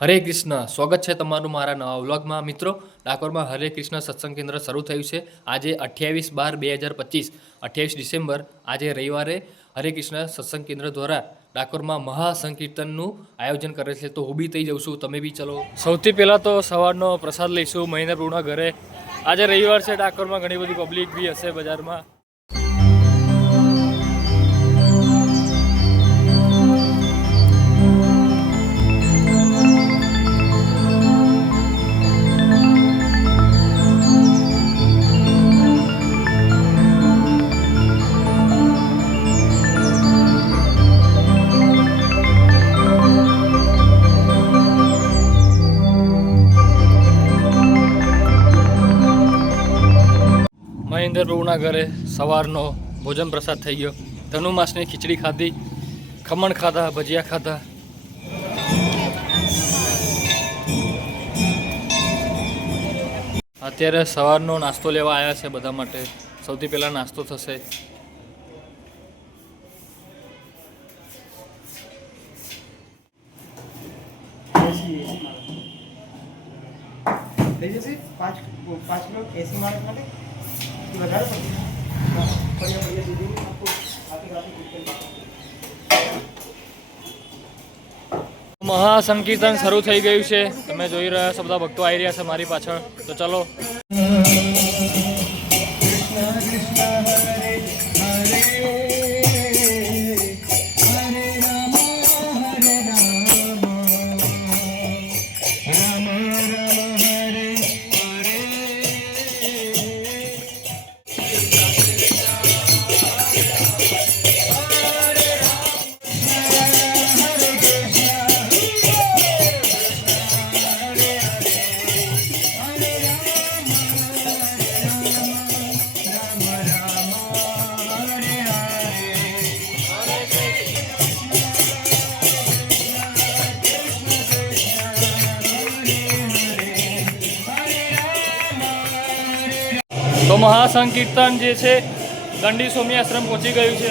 હરે કૃષ્ણ, સ્વાગત છે તમારું મારા નવા વ્લોગમાં. મિત્રો, ડાકોરમાં હરે કૃષ્ણ સત્સંગ કેન્દ્ર શરૂ થયું છે. આજે 28/12/2025 28 ડિસેમ્બર આજે રવિવારે હરે કૃષ્ણ સત્સંગ કેન્દ્ર દ્વારા ડાકોરમાં મહાસંકીર્તનનું આયોજન કરે છે. તો હું બી થઈ જાઉં છું, તમે બી ચલો. સૌથી પહેલાં તો સવારનો પ્રસાદ લઈશું મહેન્દ્ર પ્રભુના ઘરે. આજે રવિવાર છે, ડાકોરમાં ઘણી બધી પબ્લિક બી હશે બજારમાં. મહેન્દ્ર પ્રભુના ઘરે સવારનો ભોજન પ્રસાદ થઈ ગયો. ધનુમાસની ખીચડી ખાધી, ખમણ ખાધા, ભજીયા ખાધા. અત્યારે સવારનો નાસ્તો લેવા આવ્યા છે બધા માટે. સૌથી પહેલાં નાસ્તો થશે. લઈ જશે 5 કિલો 80 માણસ માટે વધારે પડશે સુધી મહાસંકીર્તન શરૂ થઈ ગયું છે. તમે જોઈ રહ્યા છો, બધા ભક્તો આવી રહ્યા છે મારી પાછળ. તો ચલો. તો મહાસંકીર્તન જે છે દંડી સ્વામી આશ્રમ પહોંચી ગયું છે.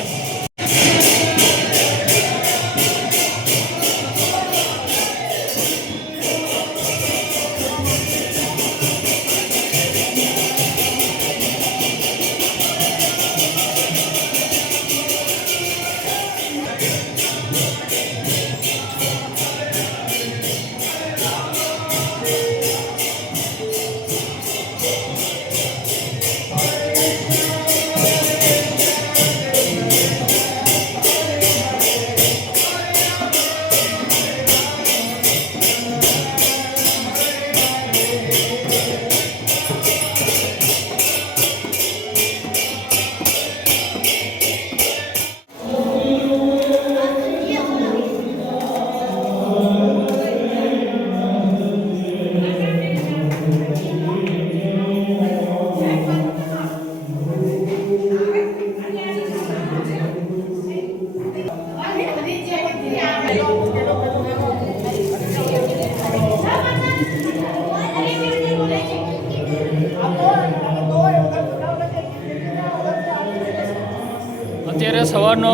અત્યારે સવારનો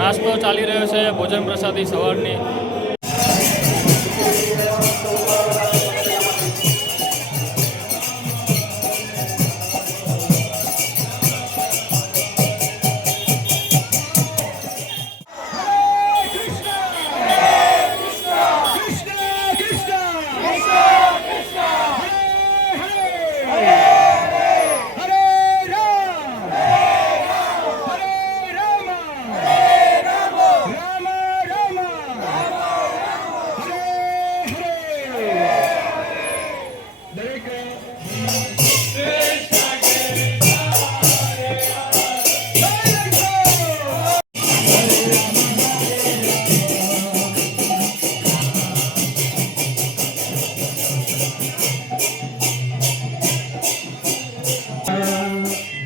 નાસ્તો ચાલી રહ્યો છે, ભોજન પ્રસાદી સવારની.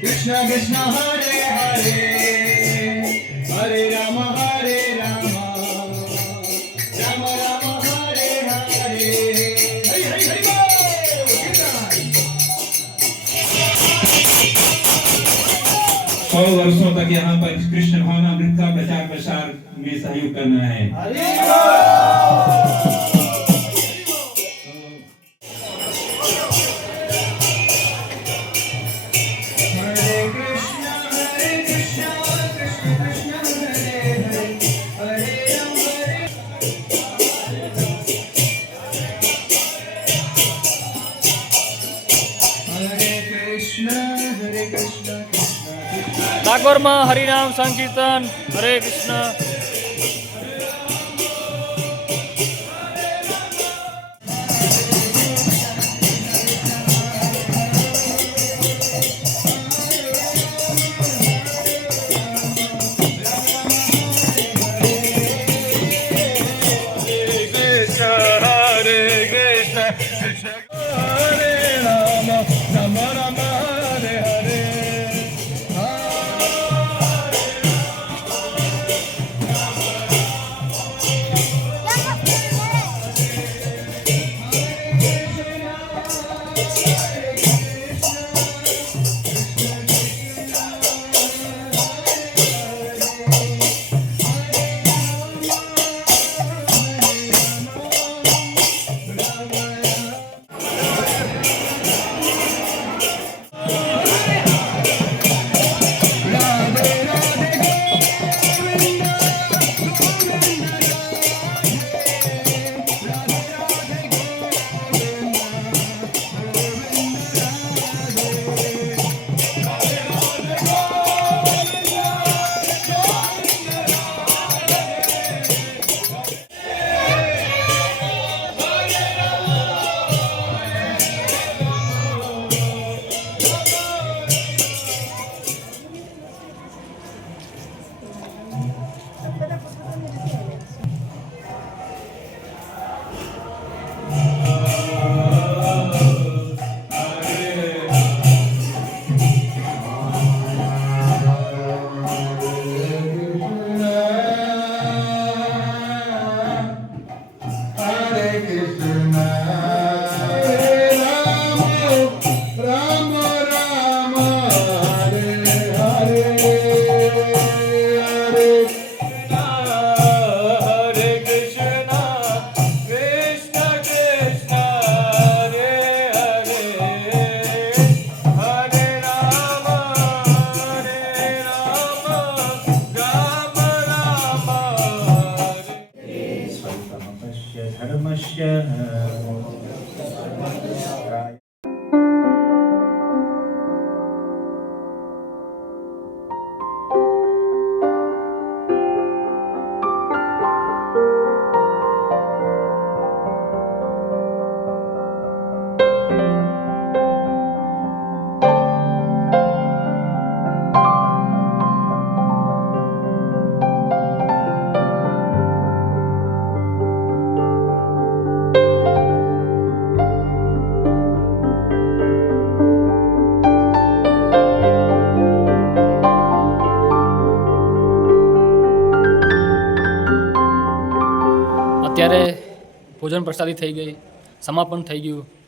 Krishna Krishna Hare Hare Hare Rama Hare Rama Rama Rama Hare Hare Hari Hari Hari Bol 100 वर्षों तक यहाँ पर कृष्ण भावनामृत का प्रचार प्रसार में सहयोग करना है. ડાકોરમાં હરિનામ સંકીર્તન. હરે કૃષ્ણ. અત્યારે ભોજન પ્રસાદી થઈ ગઈ, સમાપન થઈ ગયું.